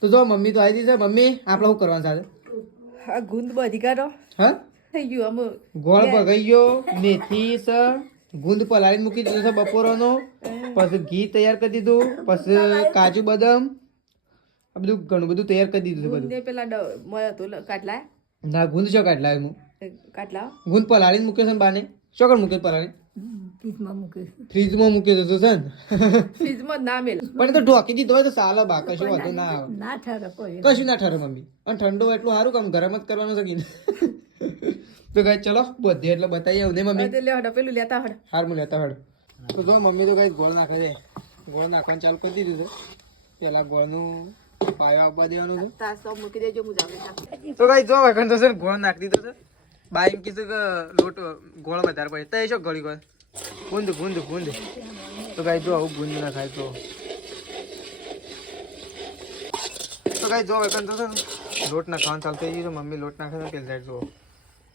તો જો મમ્મી તો આવી છે. મમ્મી આપણે શું કરવાનું સાથે? આ ગુંદ બધી કાઢો. હા થઈ ગયું અમે ગોળ ભગાઈ ગયો, મેથી છે, ગુંદ પલાળીને મૂકી દીધો છે બપોરનો, પછી ઘી તૈયાર કરી દીધું, પછી કાજુ બદામ આ બધું ઘણું બધું તૈયાર કરી દીધું છે બધું. ગુંદે પેલા કાટલા ના ગુંદ શું કાઢલા હું કાટલા ગુંદ પલાળીને મૂક્યો છે ને બાને શું મૂકે પલાળી ફ્રીજમાં મૂકી દીધું છે ને ફ્રીજમાં ના મેલ પણ એ તો ઢોકી દીધો હોય તો સાલો બા કશું વાંધો ના આવે. કશું ના ઠરે મમ્મી. અને ઠંડો એટલું સારું કામ ગરમ જ કરવાનું છે કીધું. તો ગાય ચલો બધે એટલે બતાવી આવું ને મમ્મી. પેલું લેતા હડ હાર હું લેતા હડ. તો જો મમ્મી તો ગાય ગોળ નાખે છે. ગોળ નાખવાનું ચાલુ કરી દીધું છે. પેલા ગોળનું પાયો આપવા દેવાનું છે. તાસ તો મૂકી દેજો હું જાવ. તો ગાય જો વખત તો સર ગોળ નાખી દીધો છે. બાઈ એમ કીધું કે લોટ ગોળ વધારે પડે તો એ શું ગળી ગોળ ગુંદ ગુંદ ગુંદ. તો ગાય જો આવું ગુંદ ના ખાય તો ગાય જો વખત તો લોટ નાખવાનું ચાલુ થઈ ગયું છે. મમ્મી લોટ નાખે છે પેલી સાઈડ જો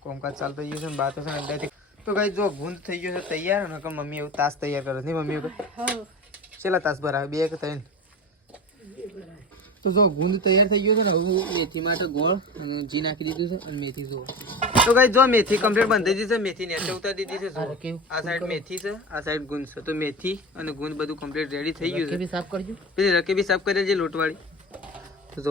કોમકાજ ચાલુ થઈ ગયું છે ને બાર તો અંદાજથી. તો ગાય જો ગુંદ થઈ ગયો છે તૈયાર અને મમ્મી એવું તાસ તૈયાર કરે નહીં મમ્મી છેલ્લા તાસ ભરાવે 2 કે 3. તો જો ગુંદ તૈયાર થઈ ગયો છે ને હવે મેથી માટે ગોળ અને ઘી નાખી દીધું છે અને મેથી જો. તો ગાય જો મેથી કમ્પ્લીટ બંધાઈ દીધી છે. મેથી નીચે ઉતારી દીધી છે. આ સાઈડ મેથી છે, આ સાઈડ ગુંદ છે. તો મેથી અને ગુંદ બધું કમ્પ્લીટ રેડી થઈ ગયું છે. પેલી રકેબી સાફ કરી જે લોટવાળી